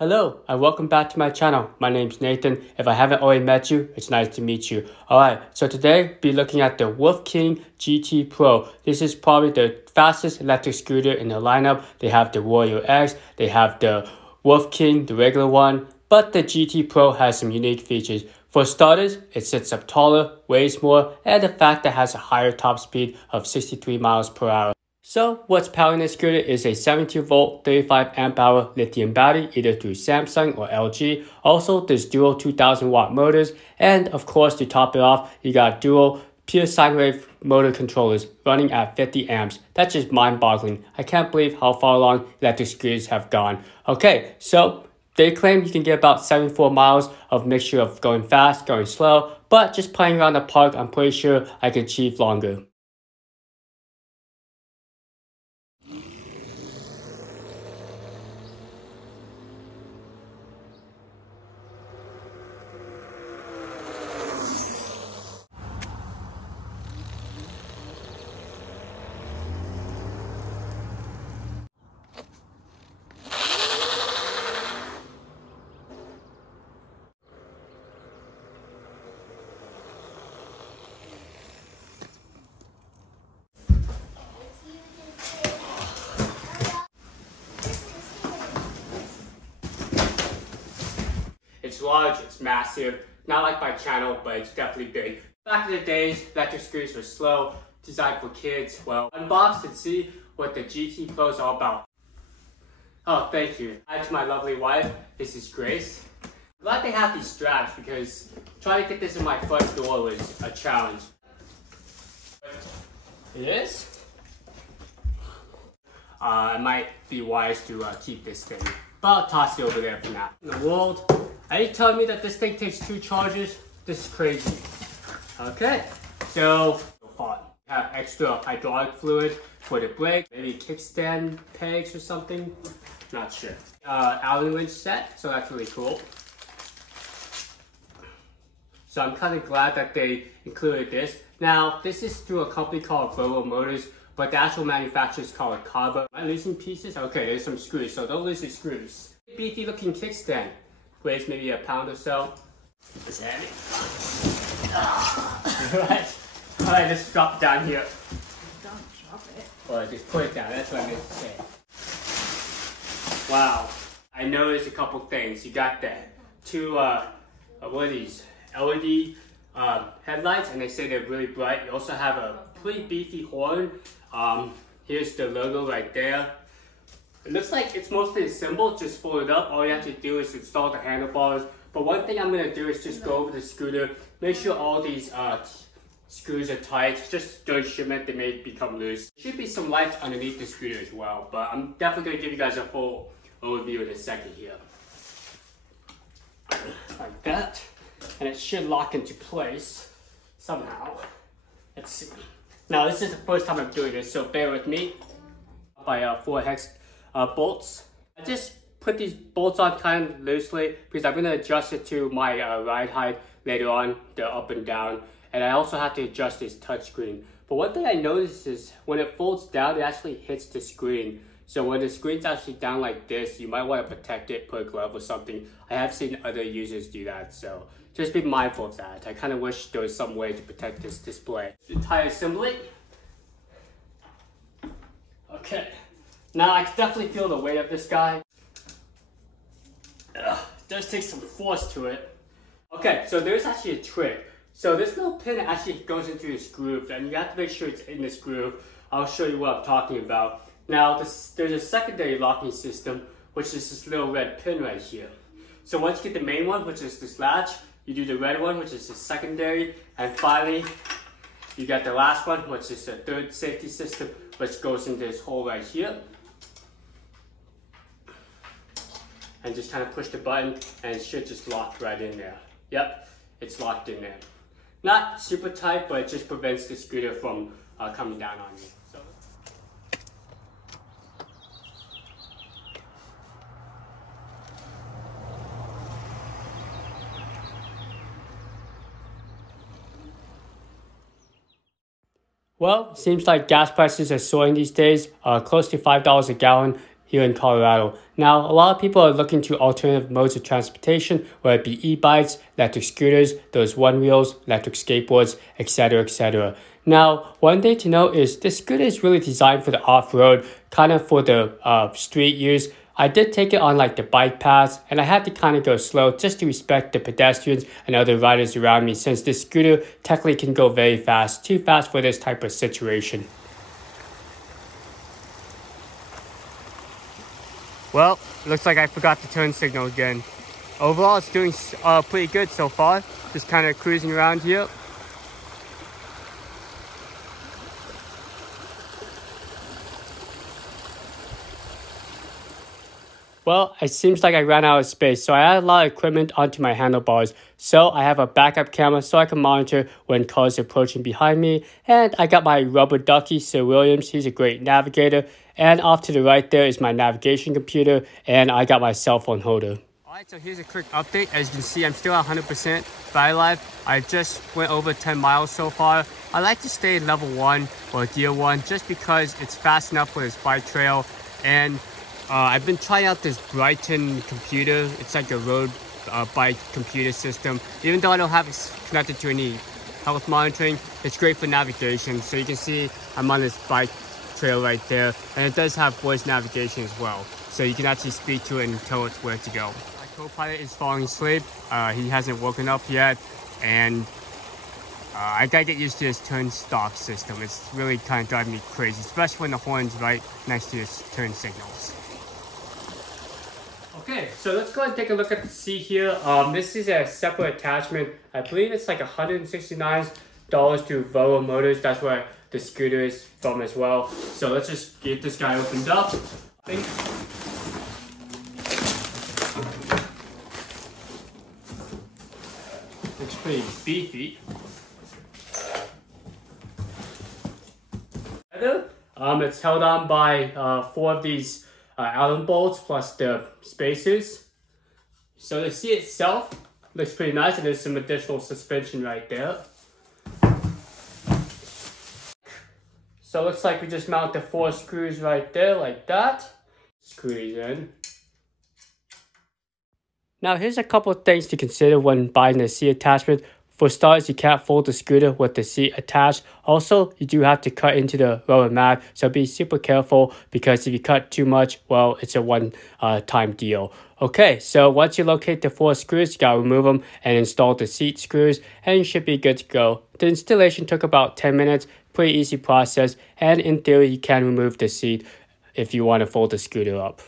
Hello and welcome back to my channel. My name's Nathan. If I haven't already met you, it's nice to meet you. Alright, so today we'll be looking at the Wolf King GT Pro. This is probably the fastest electric scooter in the lineup. They have the Warrior X, they have the Wolf King, the regular one, but the GT Pro has some unique features. For starters, it sits up taller, weighs more, and the fact that it has a higher top speed of 63 miles per hour. So what's powering this scooter is a 72 volt 35 amp hour lithium battery either through Samsung or LG. Also there's dual 2000 watt motors, and of course to top it off you got dual pure sine wave motor controllers running at 50 amps. That's just mind boggling. I can't believe how far along electric scooters have gone. Okay, so they claim you can get about 74 miles of mixture of going fast, going slow, but just playing around the park I'm pretty sure I can achieve longer. It's large, it's massive, not like my channel, but it's definitely big. Back in the days, electric scooters were slow, designed for kids. Well, unbox and see what the GT Pro is all about. Oh, thank you. Hi to my lovely wife, this is Grace. I'm glad they have these straps because trying to get this in my front door was a challenge. It is? It might be wise to keep this thing, but I'll toss it over there for now. In the world, are you telling me that this thing takes 2 charges? This is crazy. Okay, so have extra hydraulic fluid for the brake, maybe kickstand pegs or something. Not sure. Allen wrench set, so that's really cool. So I'm kind of glad that they included this. Now, this is through a company called Throttle Motors, but the actual manufacturer is called Kaabo. Am I losing pieces? Okay, there's some screws, so don't lose the screws. Beefy looking kickstand. Weighs maybe a pound or so. It's heavy. Alright, let's drop it down here. Don't drop it. Or just put it down, that's what I meant to say. Wow. I noticed a couple things. You got the 2, what are these? LED headlights, and they say they're really bright. You also have a pretty beefy horn. Here's the logo right there. It looks like it's mostly assembled, just fold it up. All you have to do is install the handlebars. But one thing I'm going to do is just go over the scooter, make sure all these screws are tight. Just during shipment, they may become loose. There should be some lights underneath the scooter as well, but I'm definitely going to give you guys a full overview in a second here. Like that. And it should lock into place somehow. Let's see. Now, this is the first time I'm doing this, so bear with me. By 4 hex bolts. I just put these bolts on kind of loosely because I'm going to adjust it to my ride height later on, the up and down. And I also have to adjust this touchscreen. But one thing I noticed is when it folds down, it actually hits the screen. So when the screen's actually down like this, you might want to protect it, put a glove or something. I have seen other users do that, so just be mindful of that. I kind of wish there was some way to protect this display. Entire assembly. Okay. Now I can definitely feel the weight of this guy. It does take some force to it. Okay, so there's actually a trick. So this little pin actually goes into this groove, and you have to make sure it's in this groove. I'll show you what I'm talking about. Now there's a secondary locking system, which is this little red pin right here. So once you get the main one, which is this latch, you do the red one, which is the secondary, and finally you got the last one, which is the third safety system, which goes into this hole right here. And just kind of push the button and it should just lock right in there. Yep, it's locked in there. Not super tight, but it just prevents the scooter from coming down on you. So. Well, seems like gas prices are soaring these days, close to $5 a gallon. here in Colorado. Now, a lot of people are looking to alternative modes of transportation, whether it be e-bikes, electric scooters, those one wheels, electric skateboards, etc., etc. Now, one thing to note is this scooter is really designed for the off-road, kind of for the street use. I did take it on like the bike paths, and I had to kind of go slow just to respect the pedestrians and other riders around me, since this scooter technically can go very fast, too fast for this type of situation. Well, looks like I forgot the turn signal again. Overall, it's doing pretty good so far. Just kind of cruising around here. Well, it seems like I ran out of space, so I added a lot of equipment onto my handlebars. So I have a backup camera so I can monitor when cars are approaching behind me. And I got my rubber ducky, Sir Williams. He's a great navigator. And off to the right there is my navigation computer, and I got my cell phone holder. Alright, so here's a quick update. As you can see, I'm still at 100% battery life. I just went over 10 miles so far. I like to stay in level 1 or gear 1 just because it's fast enough for this bike trail. And I've been trying out this Brighton computer. It's like a road bike computer system. Even though I don't have it connected to any health monitoring, it's great for navigation. So you can see I'm on this bike trail right there, and it does have voice navigation as well. So you can actually speak to it and tell it where to go. My co-pilot is falling asleep. He hasn't woken up yet, and I gotta get used to this turn stop system. It's really kind of driving me crazy, especially when the horn's right next to this turn signals. Okay, so let's go ahead and take a look at the seat here. This is a separate attachment. I believe it's like $169 to Throttle Motors. That's where the scooter is from as well. So let's just get this guy opened up. Looks pretty beefy. It's held on by 4 of these Allen bolts plus the spacers. So the seat itself looks pretty nice, and there's some additional suspension right there. So it looks like we just mount the 4 screws right there like that. Screw these in. Now here's a couple of things to consider when buying the seat attachment. For starters, you can't fold the scooter with the seat attached. Also, you do have to cut into the rubber mat, so be super careful, because if you cut too much, well, it's a one-time deal. Okay, so once you locate the 4 screws, you gotta remove them and install the seat screws, and you should be good to go. The installation took about 10 minutes, pretty easy process, and in theory, you can remove the seat if you want to fold the scooter up.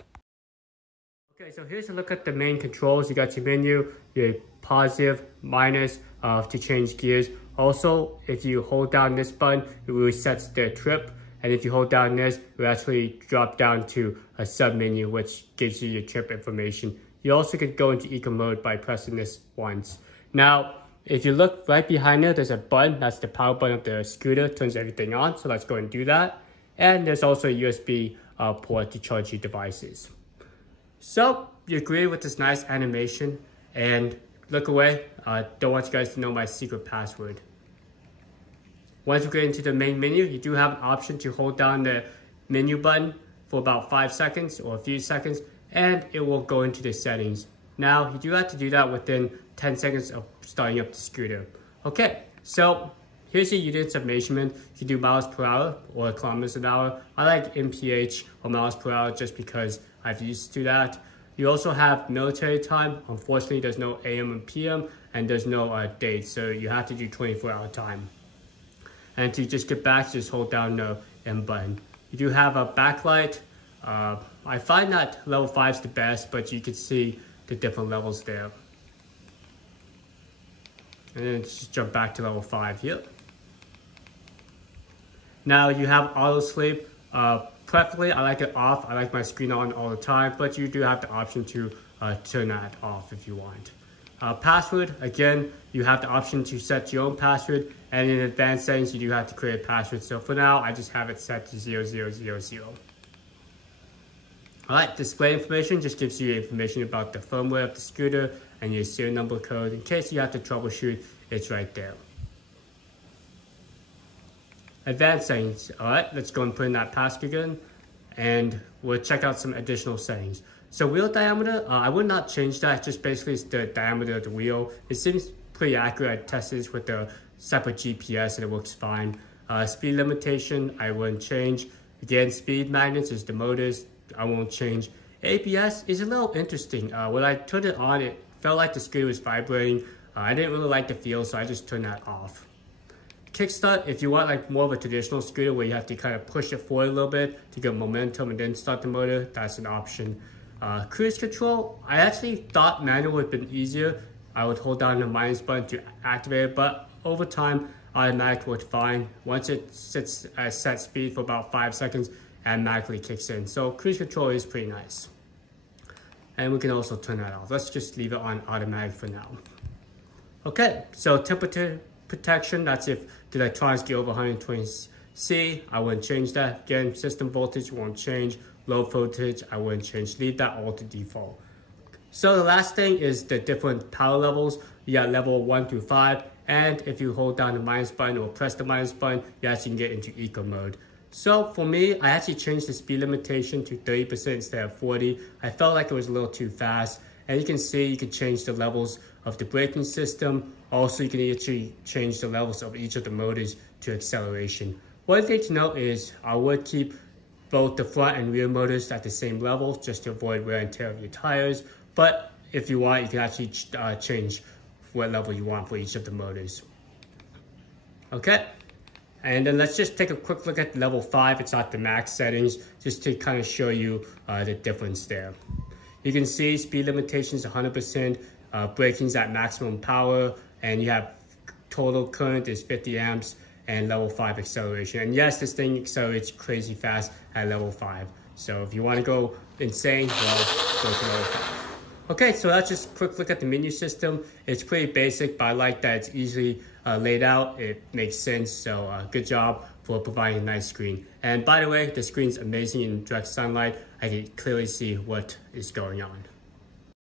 Okay, so here's a look at the main controls. You got your menu, your positive, minus, to change gears. Also, if you hold down this button, it resets the trip. And if you hold down this, it will actually drop down to a sub-menu, which gives you your trip information. You also could go into eco mode by pressing this once. Now, if you look right behind there, there's a button. That's the power button of the scooter, turns everything on. So let's go and do that. And there's also a USB port to charge your devices. So you agree with this nice animation, and look away. Don't want you guys to know my secret password. Once you get into the main menu, you do have an option to hold down the menu button for about 5 seconds or a few seconds, and it will go into the settings. Now, you do have to do that within 10 seconds of starting up the scooter. Okay, so here's your units of measurement. You can do miles per hour or kilometers an hour. I like MPH or miles per hour just because I've used to that. You also have military time. Unfortunately, there's no AM and PM, and there's no date, so you have to do 24-hour time. And to just get back, just hold down the M button. You do have a backlight. I find that level 5 is the best, but you can see the different levels there. And then just jump back to level 5 here. Now you have auto sleep. Preferably, I like it off. I like my screen on all the time, but you do have the option to turn that off if you want. Password, again, you have the option to set your own password, and in advanced settings, you do have to create a password. So for now, I just have it set to 0000. All right, display information just gives you information about the firmware of the scooter and your serial number code. In case you have to troubleshoot, it's right there. Advanced settings. All right, let's go and put in that password again. and we'll check out some additional settings. So wheel diameter, I would not change that, just basically it's the diameter of the wheel. It seems pretty accurate. I tested this with the separate GPS and it works fine. Speed limitation, I wouldn't change. Again, speed magnets is the motors, I won't change. ABS is a little interesting. When I turned it on, it felt like the scooter was vibrating. I didn't really like the feel, so I just turned that off. Kickstart, if you want like more of a traditional scooter where you have to kind of push it forward a little bit to get momentum and then start the motor, that's an option. Cruise control, I actually thought manual would have been easier. I would hold down the minus button to activate it, but over time, automatic worked fine. Once it sits at set speed for about 5 seconds, it automatically kicks in. So cruise control is pretty nice. And we can also turn that off. Let's just leave it on automatic for now. Okay, so temperature protection, that's if the electronics get over 120 C, I wouldn't change that. Again, system voltage won't change. Low voltage, I wouldn't change. Leave that all to default. So the last thing is the different power levels. You got level 1 through 5. And if you hold down the minus button or press the minus button, you actually can get into eco mode. So for me, I actually changed the speed limitation to 30% instead of 40. I felt like it was a little too fast. And you can see you can change the levels of the braking system. Also, you can actually change the levels of each of the motors to acceleration. One thing to note is I would keep both the front and rear motors at the same level just to avoid wear and tear of your tires. But if you want, you can actually change what level you want for each of the motors. Okay, and then let's just take a quick look at level 5. It's not the max settings, just to kind of show you the difference there. You can see speed limitations 100%, braking's at maximum power, and you have total current is 50 amps, and level 5 acceleration. And yes, this thing accelerates crazy fast at level 5. So if you want to go insane, well, go to level 5. Okay, so that's just a quick look at the menu system. It's pretty basic, but I like that it's easily laid out. It makes sense, so good job for providing a nice screen. And by the way, the screen's amazing in direct sunlight. I can clearly see what is going on.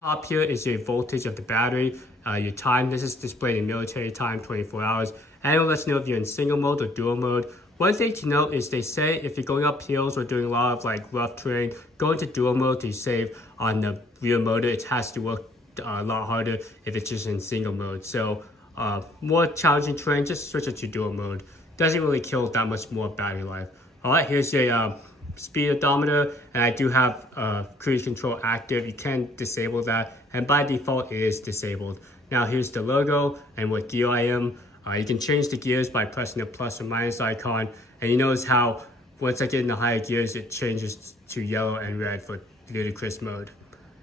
Top here is your voltage of the battery, your time. This is displayed in military time, 24 hours. And it'll let you know if you're in single mode or dual mode. One thing to note is they say if you're going up hills or doing a lot of like rough terrain, go into dual mode to save on the rear motor. It has to work a lot harder if it's just in single mode. So more challenging terrain, just switch it to dual mode. Doesn't really kill that much more battery life. All right, here's your speed odometer, and I do have cruise control active. You can disable that, and by default it is disabled. Now here's the logo and what gear I am. You can change the gears by pressing the plus or minus icon, and you notice how once I get in the higher gears, it changes to yellow and red for ludicrous mode.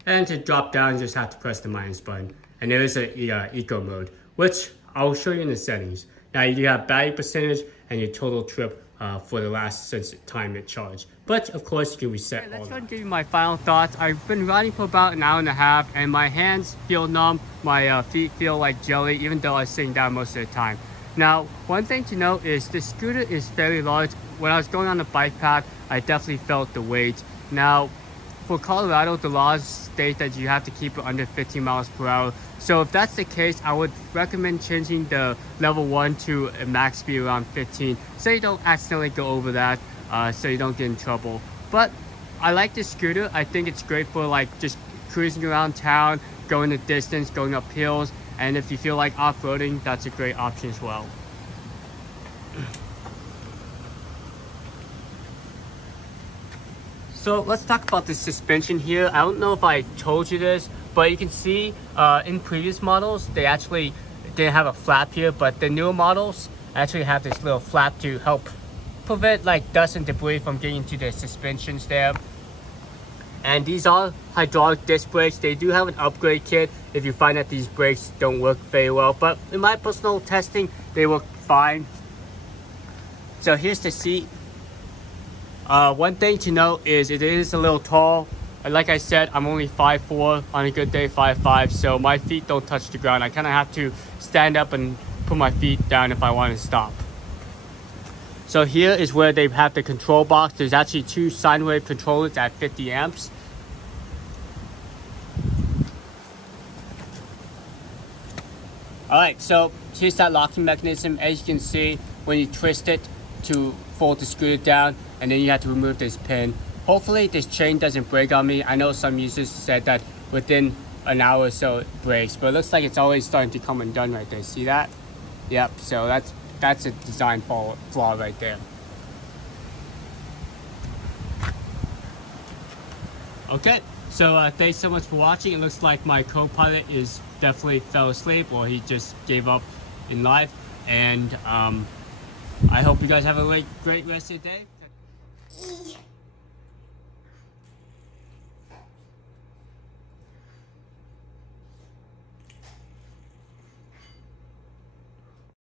And to drop down, you just have to press the minus button. And there is an eco mode, which I'll show you in the settings. Now you do have battery percentage and your total trip for the last since time it charged. But of course, you can reset all that. Let's go and give you my final thoughts. I've been riding for about an hour and a half, and my hands feel numb. My feet feel like jelly, even though I was sitting down most of the time. Now, one thing to note is the scooter is very large. When I was going on the bike path, I definitely felt the weight. Now, for Colorado, the laws state that you have to keep it under 15 miles per hour. So if that's the case, I would recommend changing the level 1 to a max speed around 15, so you don't accidentally go over that, so you don't get in trouble. But I like this scooter. I think it's great for like just cruising around town, going the distance, going up hills, and if you feel like off-roading, that's a great option as well. So let's talk about the suspension here. I don't know if I told you this, but you can see in previous models, they actually didn't have a flap here, but the newer models actually have this little flap to help prevent like dust and debris from getting into the suspensions there. And these are hydraulic disc brakes. They do have an upgrade kit if you find that these brakes don't work very well, but in my personal testing, they work fine. So here's the seat. One thing to note is it is a little tall. And like I said, I'm only 5'4", on a good day 5'5", so my feet don't touch the ground. I kind of have to stand up and put my feet down if I want to stop. So here is where they have the control box. There's actually 2 sine wave controllers at 50 amps. Alright, so here's that locking mechanism. As you can see, when you twist it to fold the scooter down, and then you have to remove this pin. hopefully this chain doesn't break on me. I know some users said that within an hour or so it breaks, but it looks like it's always starting to come undone right there. See that? Yep, so that's a design flaw right there. Okay, so thanks so much for watching. It looks like my co-pilot is definitely fell asleep, or he just gave up in life. And I hope you guys have a great rest of your day.